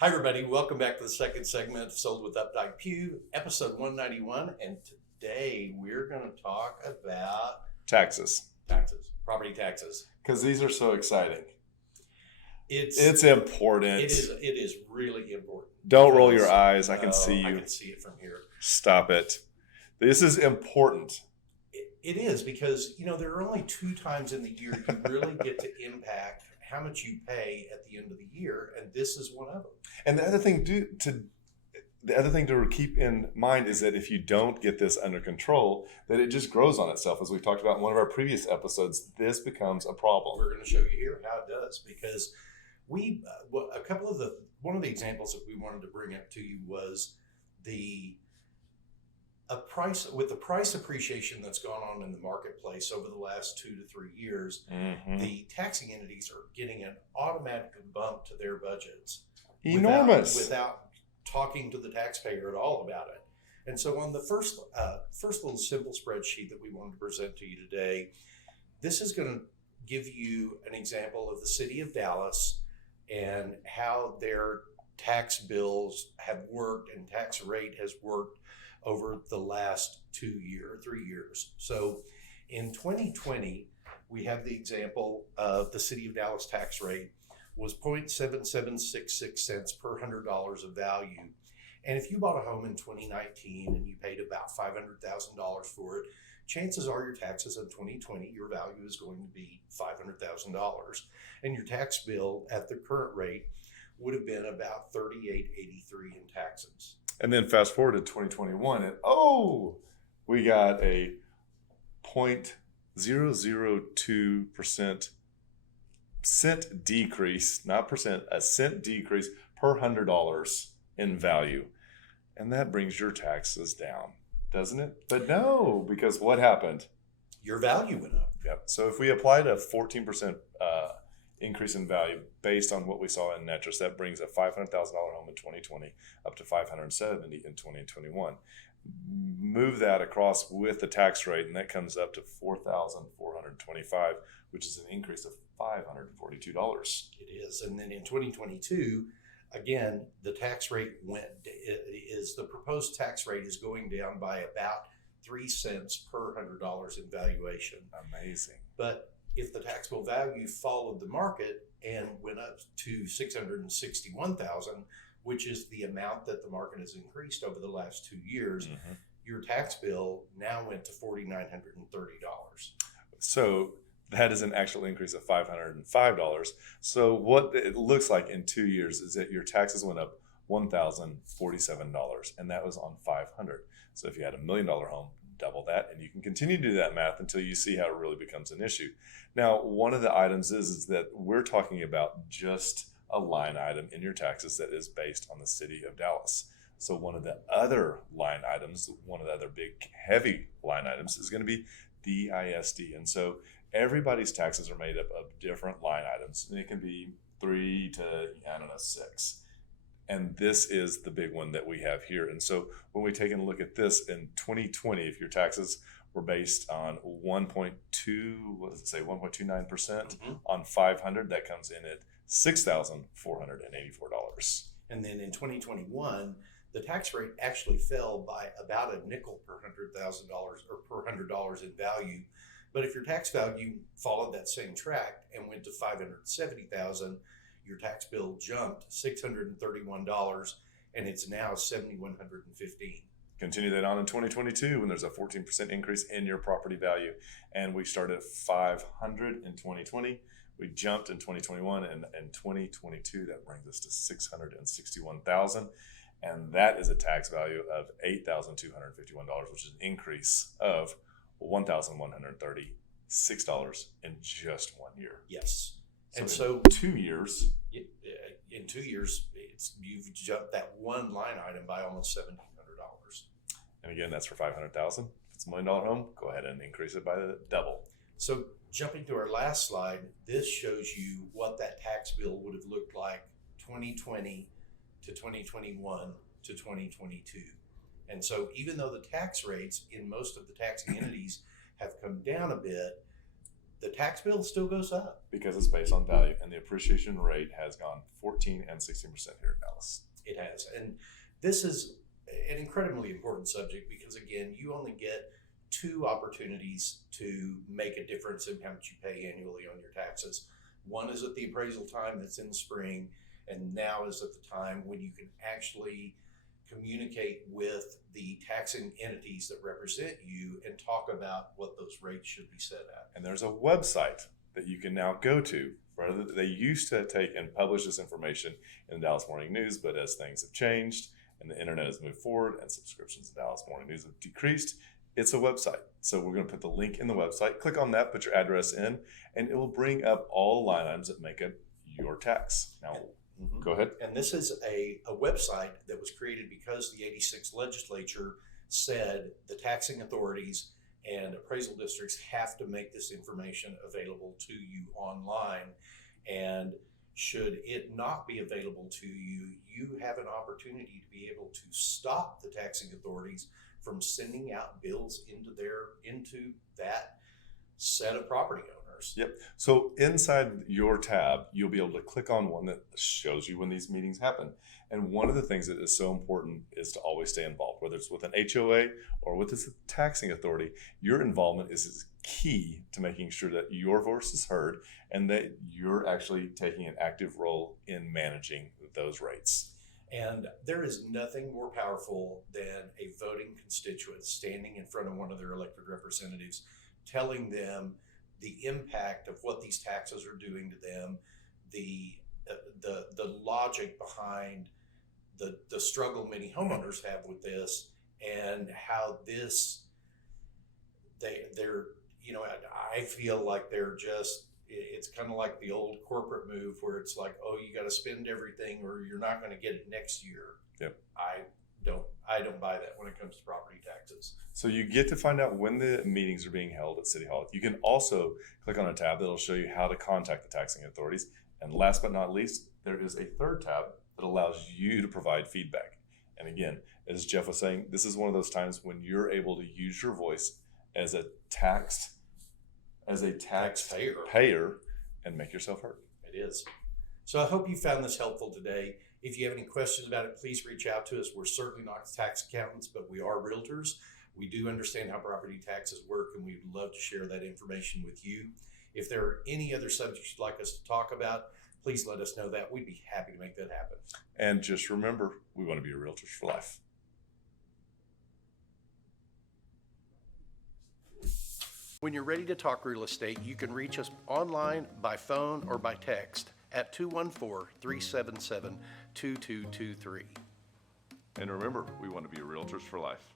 Hi, everybody. Welcome back to the second segment of Sold with Updike Pugh, episode 191. And today we're going to talk about Taxes. Property taxes. Because these are so exciting. It's important. It is really important. Don't roll your eyes. I can see you. I can see it from here. Stop it. This is important. It is because, there are only 2 times in the year you really get to impact how much you pay at the end of the year, and this is one of them. And the other thing to keep in mind is that if you don't get this under control, that it just grows on itself. As we've talked about in one of our previous episodes, this becomes a problem. We're going to show you here how it does, because one of the examples that we wanted to bring up to you was the price appreciation that's gone on in the marketplace over the last 2 to 3 years. Mm-hmm. The taxing entities are getting an automatic bump to their budgets. Enormous. Without talking to the taxpayer at all about it. And so on the first little simple spreadsheet that we wanted to present to you today, this is going to give you an example of the city of Dallas and how their tax bills have worked and tax rate has worked over the last 3 years. So in 2020, we have the example of the city of Dallas tax rate was 0.7766 cents per $100 of value. And if you bought a home in 2019 and you paid about $500,000 for it, chances are your taxes in 2020, your value is going to be $500,000. And your tax bill at the current rate would have been about $38.83 in taxes. And then fast forward to 2021, and we got a 0.002% cent decrease, not percent, a cent decrease per $100 in value. And that brings your taxes down, doesn't it? But no, because what happened? Your value went up. Yep. So if we applied a 14% increase in value based on what we saw in Netris, that brings a $500,000 home in 2020 up to $570,000 in 2021. Move that across with the tax rate, and that comes up to $4,425, which is an increase of $542. It is. And then in 2022, again, the tax rate the proposed tax rate is going down by about 3 cents per $100 in valuation. Amazing. But if the taxable value followed the market and went up to $661,000, which is the amount that the market has increased over the last 2 years, mm-hmm. your tax bill now went to $4,930. So that is an actual increase of $505. So what it looks like in 2 years is that your taxes went up $1,047, and that was on $500,000. So if you had $1 million home, double that, and you can continue to do that math until you see how it really becomes an issue. Now, one of the items is that we're talking about just a line item in your taxes that is based on the city of Dallas. So one of the other line items, one of the other big heavy line items is going to be DISD. And so everybody's taxes are made up of different line items, and it can be 3 to 6. And this is the big one that we have here. And so when we take a look at this in 2020, if your taxes were based on 1.29% Mm-hmm. on 500, that comes in at $6,484. And then in 2021, the tax rate actually fell by about a nickel per $100,000 or per $100 in value. But if your tax value followed that same track and went to $570,000, your tax bill jumped $631, and it's now $7,115. Continue that on in 2022 when there's a 14% increase in your property value, and we started at $500 in 2020. We jumped in 2021, and in 2022 that brings us to $661,000, and that is a tax value of $8,251, which is an increase of $1,136 in just 1 year. Yes. And so 2 years. In 2 years, you've jumped that one line item by almost $1,700. And again, that's for $500,000. If it's $1 million home, go ahead and increase it by the double. So jumping to our last slide, this shows you what that tax bill would have looked like 2020 to 2021 to 2022. And so even though the tax rates in most of the taxing entities have come down a bit, the tax bill still goes up. Because it's based on value, and the appreciation rate has gone 14 and 16% here in Dallas. It has. And this is an incredibly important subject because, again, you only get 2 opportunities to make a difference in how much you pay annually on your taxes. One is at the appraisal time, that's in the spring, and now is at the time when you can actually communicate with the taxing entities that represent you and talk about what those rates should be set at. And there's a website that you can now go to. Rather, they used to take and publish this information in the Dallas Morning News, but as things have changed and the internet has moved forward and subscriptions to Dallas Morning News have decreased, it's a website. So we're going to put the link in the website. Click on that, put your address in, and it will bring up all the line items that make up your tax. Now, go ahead. And this is a website that was created because the 86th legislature said the taxing authorities and appraisal districts have to make this information available to you online. And should it not be available to you, you have an opportunity to be able to stop the taxing authorities from sending out bills into that set of property owners. Yep. So inside your tab, you'll be able to click on one that shows you when these meetings happen. And one of the things that is so important is to always stay involved, whether it's with an HOA or with a taxing authority. Your involvement is key to making sure that your voice is heard and that you're actually taking an active role in managing those rates. And there is nothing more powerful than a voting constituent standing in front of one of their elected representatives, telling them the impact of what these taxes are doing to them, the logic behind the struggle many homeowners have with this, and how they're I feel like they're just, it's kind of like the old corporate move where it's like, oh, you got to spend everything or you're not going to get it next year. Yep. I don't buy that when it comes to property taxes. So you get to find out when the meetings are being held at City Hall. You can also click on a tab that'll show you how to contact the taxing authorities. And last but not least, there is a third tab that allows you to provide feedback. And again, as Jeff was saying, this is one of those times when you're able to use your voice as a taxpayer and make yourself heard. It is. So I hope you found this helpful today. If you have any questions about it, please reach out to us. We're certainly not tax accountants, but we are realtors. We do understand how property taxes work, and we'd love to share that information with you. If there are any other subjects you'd like us to talk about, please let us know that. We'd be happy to make that happen. And just remember, we want to be your realtors for life. When you're ready to talk real estate, you can reach us online, by phone, or by text at 214-377-2223. And remember, we want to be your realtors for life.